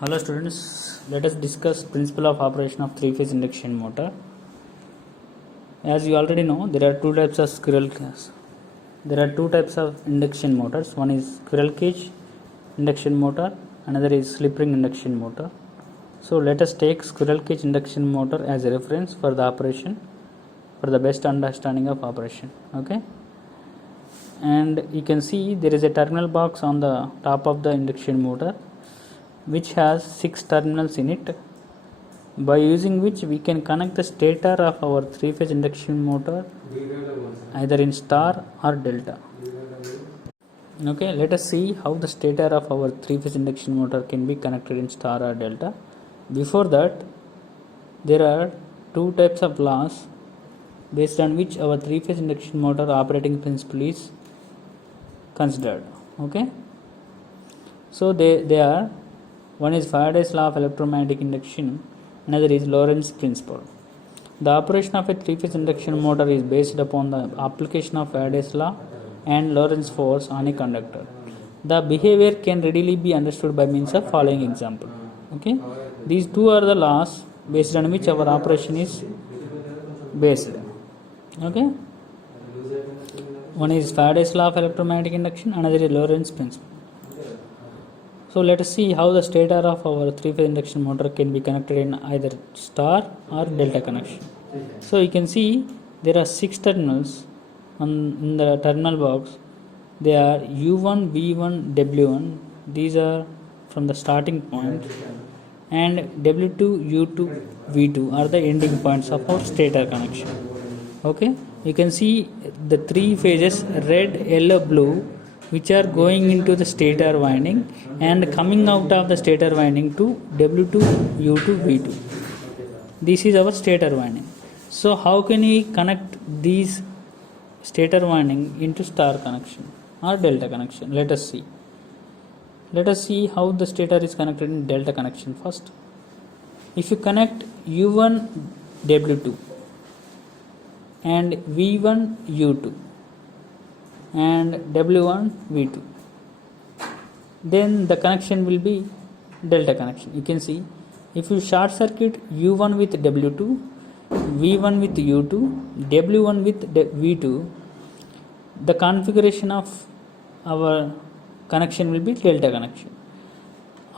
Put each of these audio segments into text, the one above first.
Hello students, let us discuss principle of operation of three-phase induction motor. As you already know, there are two types of induction motors. One is squirrel cage induction motor, another is slip ring induction motor. So let us take squirrel cage induction motor as a reference for the operation, for the best understanding of operation. Okay, and you can see there is a terminal box on the top of the induction motor which has 6 terminals in it, by using which we can connect the stator of our three-phase induction motor either in star or delta. Okay, let us see how the stator of our three-phase induction motor can be connected in star or delta. Before that, there are two types of laws based on which our three-phase induction motor operating principle is considered. Okay, so they are: one is Faraday's law of electromagnetic induction, another is Lorentz principle. The operation of a three-phase induction motor is based upon the application of Faraday's law and Lorentz force on a conductor. The behavior can readily be understood by means of following example. Okay, these two are the laws based on which our operation is based. Okay, one is Faraday's law of electromagnetic induction, another is Lorentz principle. So let us see how the stator of our three-phase induction motor can be connected in either star or delta connection. So you can see there are 6 terminals in the terminal box. They are U1, V1, W1. These are from the starting point, and W2, U2, V2 are the ending points of our stator connection. Okay, you can see the 3 phases red, yellow, blue, which are going into the stator winding and coming out of the stator winding to W2, U2, V2. This is our stator winding. So how can we connect these stator winding into star connection or delta connection? Let us see. Let us see how the stator is connected in delta connection first. If you connect U1, W2 and V1, U2 and W1, V2, then the connection will be delta connection. You can see if you short circuit U1 with W2, V1 with U2, W1 with V2, the configuration of our connection will be delta connection.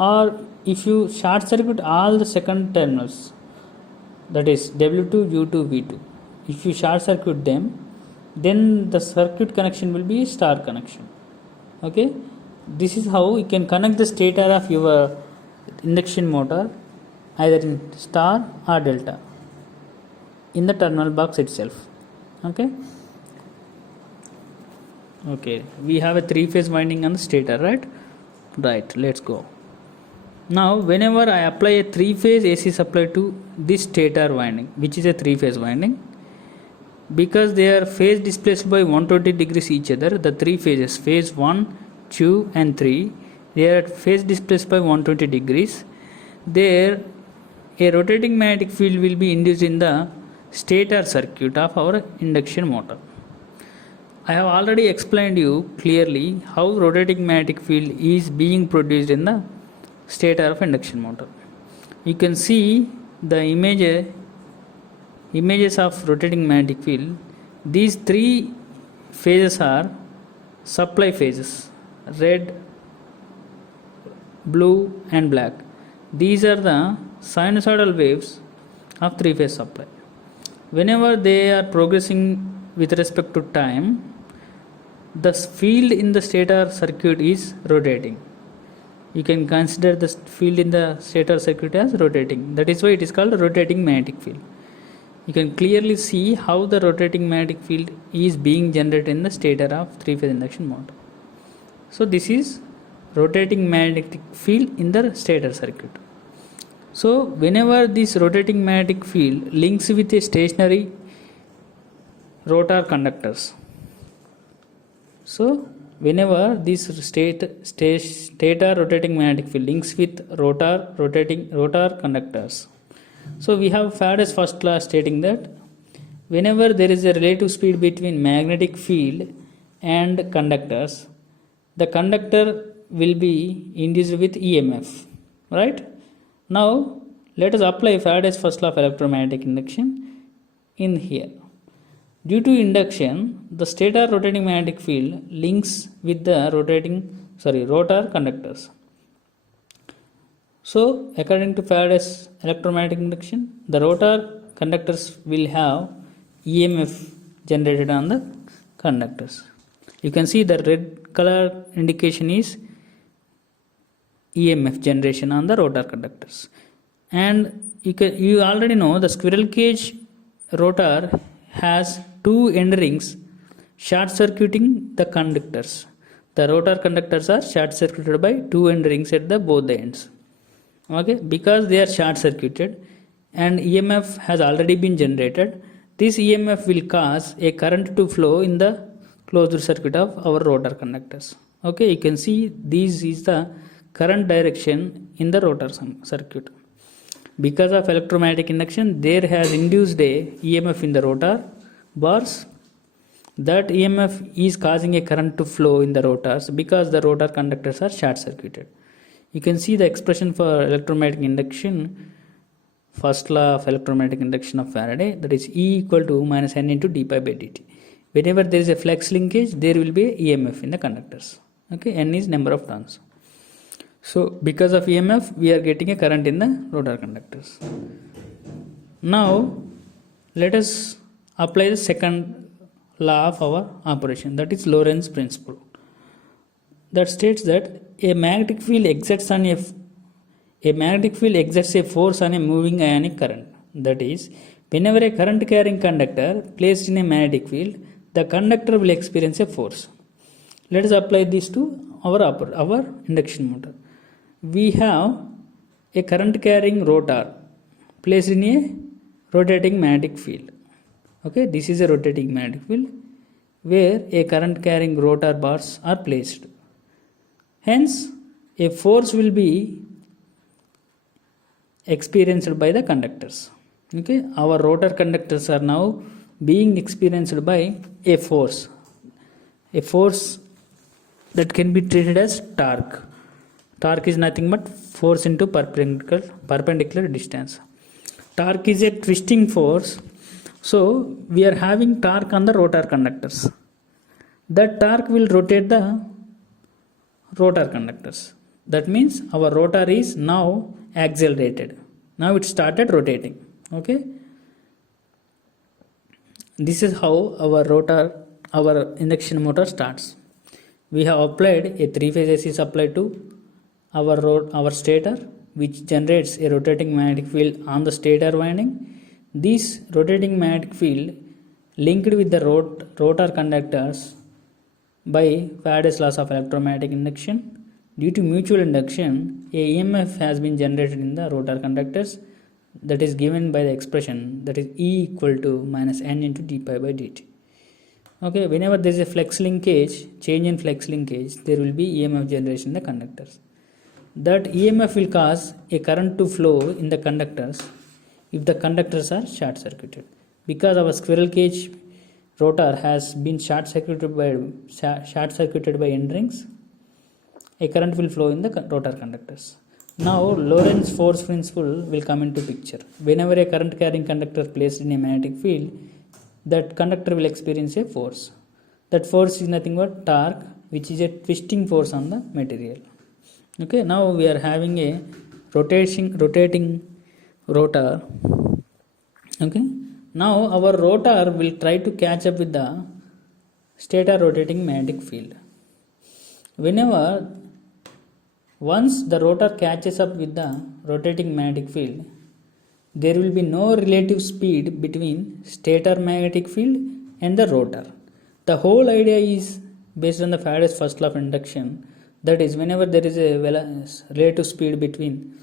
Or if you short circuit all the second terminals, that is W2, U2, V2, if you short circuit them, then the circuit connection will be star connection. Okay, this is how you can connect the stator of your induction motor either in star or delta in the terminal box itself. Okay, we have a 3-phase winding on the stator, right, let's go. Now whenever I apply a 3-phase AC supply to this stator winding, which is a 3-phase winding, because they are phase displaced by 120 degrees each other, the 3 phases, phase 1, 2 and 3, they are phase displaced by 120 degrees. There a rotating magnetic field will be induced in the stator circuit of our induction motor. I have already explained you clearly how rotating magnetic field is being produced in the stator of induction motor. You can see the images of rotating magnetic field. These 3 phases are supply phases, red, blue and black. These are the sinusoidal waves of 3-phase supply. Whenever they are progressing with respect to time, the field in the stator circuit is rotating. You can consider the field in the stator circuit as rotating. That is why it is called rotating magnetic field. You can clearly see how the rotating magnetic field is being generated in the stator of 3-phase induction motor. So this is rotating magnetic field in the stator circuit. So whenever this rotating magnetic field links with a stationary rotor conductors, so whenever this stator rotating magnetic field links with rotor conductors, so we have Faraday's first law stating that whenever there is a relative speed between magnetic field and conductors, the conductor will be induced with EMF. right? Now let us apply Faraday's first law of electromagnetic induction in here. Due to induction, the stator rotating magnetic field links with the rotor conductors. So according to Faraday's electromagnetic induction, the rotor conductors will have EMF generated on the conductors. You can see the red color indication is EMF generation on the rotor conductors. And you already know the squirrel cage rotor has two end rings short circuiting the conductors. The rotor conductors are short circuited by two end rings at the both the ends. Okay, because they are short circuited and EMF has already been generated, this EMF will cause a current to flow in the closed circuit of our rotor conductors. Okay, you can see this is the current direction in the rotor circuit. Because of electromagnetic induction, there has induced a EMF in the rotor bars. That EMF is causing a current to flow in the rotors because the rotor conductors are short circuited. You can see the expression for electromagnetic induction, first law of electromagnetic induction of Faraday, that is E equal to minus n into d pi by dt. Whenever there is a flux linkage, there will be a EMF in the conductors. Okay, n is number of turns. So because of EMF, we are getting a current in the rotor conductors. Now let us apply the second law of our operation, that is Lorentz principle, that states that a magnetic field exerts a force on a moving ionic current. That is, whenever a current carrying conductor placed in a magnetic field, the conductor will experience a force. Let us apply this to our induction motor. We have a current carrying rotor placed in a rotating magnetic field. Okay, this is a rotating magnetic field where a current carrying rotor bars are placed. Hence, a force will be experienced by the conductors. Okay, our rotor conductors are now being experienced by a force that can be treated as torque. Torque is nothing but force into perpendicular distance. Torque is a twisting force. So we are having torque on the rotor conductors. That torque will rotate the rotor conductors. That means our rotor is now accelerated. Now it started rotating. Okay, this is how our induction motor starts. We have applied a 3-phase AC supply to our stator, which generates a rotating magnetic field on the stator winding. This rotating magnetic field linked with the rotor conductors by Faraday's laws of electromagnetic induction. Due to mutual induction, a EMF has been generated in the rotor conductors, that is given by the expression that is E equal to minus n into d pi by dt. Okay, whenever there is a change in flux linkage, there will be EMF generation in the conductors. That EMF will cause a current to flow in the conductors if the conductors are short circuited. Because our squirrel cage rotor has been short circuited by end rings, a current will flow in the rotor conductors. Now Lorentz force principle will come into picture. Whenever a current carrying conductor is placed in a magnetic field, that conductor will experience a force. That force is nothing but torque, which is a twisting force on the material. Okay, now we are having a rotating rotor. Okay, now our rotor will try to catch up with the stator rotating magnetic field. Once the rotor catches up with the rotating magnetic field, there will be no relative speed between stator magnetic field and the rotor. The whole idea is based on the Faraday's first law of induction, that is, whenever there is a relative speed between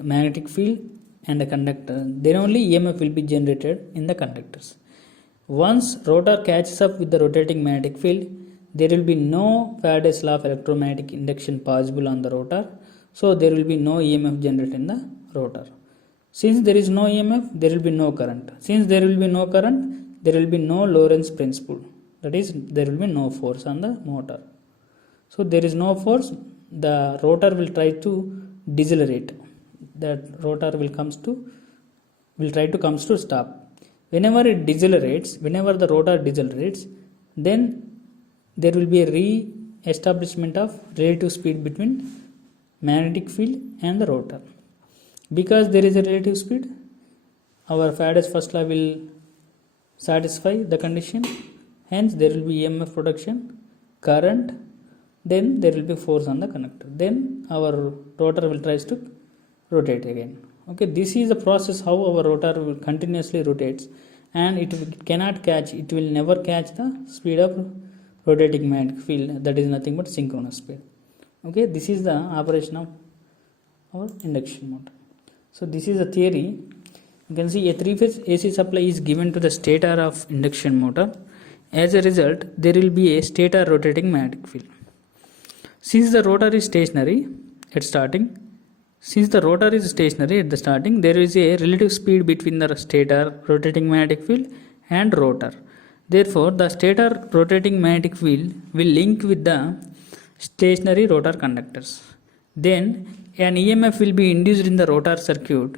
magnetic field and the conductor, then only EMF will be generated in the conductors. Once rotor catches up with the rotating magnetic field, there will be no Faraday's law of electromagnetic induction possible on the rotor, so there will be no EMF generated in the rotor. Since there is no EMF, there will be no current. Since there will be no current, there will be no Lorentz principle, that is, there will be no force on the motor. So there is no force, the rotor will try to decelerate. That rotor will try to comes to stop. Whenever it decelerates, whenever the rotor decelerates, then there will be a re-establishment of relative speed between magnetic field and the rotor. Because there is a relative speed, our Faraday's first law will satisfy the condition. Hence there will be EMF production, current, then there will be force on the conductor. Then our rotor will tries to rotate again. Okay, this is the process how our rotor will continuously rotates, and it cannot catch, it will never catch the speed of rotating magnetic field, that is nothing but synchronous speed. Okay, this is the operation of our induction motor. So this is a theory. You can see a three-phase AC supply is given to the stator of induction motor. As a result, there will be a stator rotating magnetic field. Since the rotor is stationary at starting, there is a relative speed between the stator rotating magnetic field and rotor. Therefore, the stator rotating magnetic field will link with the stationary rotor conductors. Then an EMF will be induced in the rotor circuit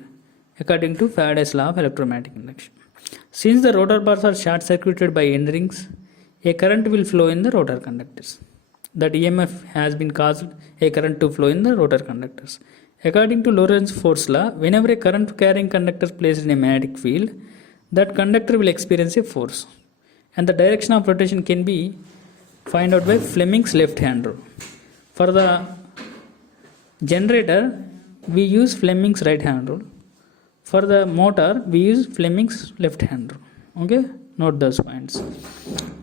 according to Faraday's law of electromagnetic induction. Since the rotor bars are short circuited by end rings, a current will flow in the rotor conductors. That EMF has been caused a current to flow in the rotor conductors. According to Lorentz force law, whenever a current carrying conductor is placed in a magnetic field, that conductor will experience a force, and the direction of rotation can be found out by Fleming's left hand rule. For the generator, we use Fleming's right hand rule. For the motor, we use Fleming's left hand rule. Okay, note those points.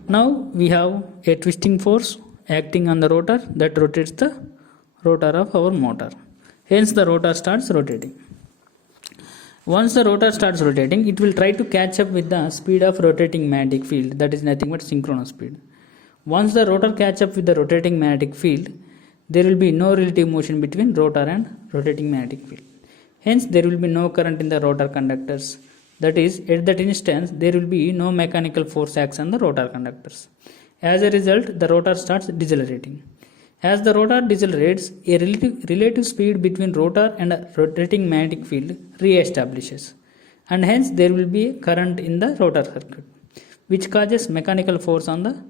Now we have a twisting force acting on the rotor that rotates the rotor of our motor. Hence the rotor starts rotating. Once the rotor starts rotating, it will try to catch up with the speed of rotating magnetic field, that is nothing but synchronous speed. Once the rotor catch up with the rotating magnetic field, there will be no relative motion between rotor and rotating magnetic field. Hence there will be no current in the rotor conductors. That is, at that instance, there will be no mechanical force acts on the rotor conductors. As a result, the rotor starts decelerating. As the rotor decelerates, a relative speed between rotor and a rotating magnetic field re-establishes, and hence there will be a current in the rotor circuit, which causes mechanical force on the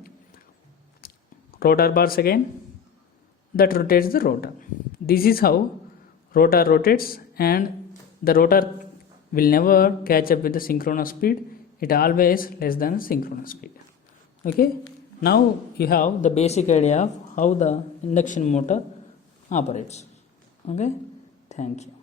rotor bars again, that rotates the rotor. This is how rotor rotates, and the rotor will never catch up with the synchronous speed. It always less than synchronous speed. Okay. Now you have the basic idea of how the induction motor operates. Okay, thank you.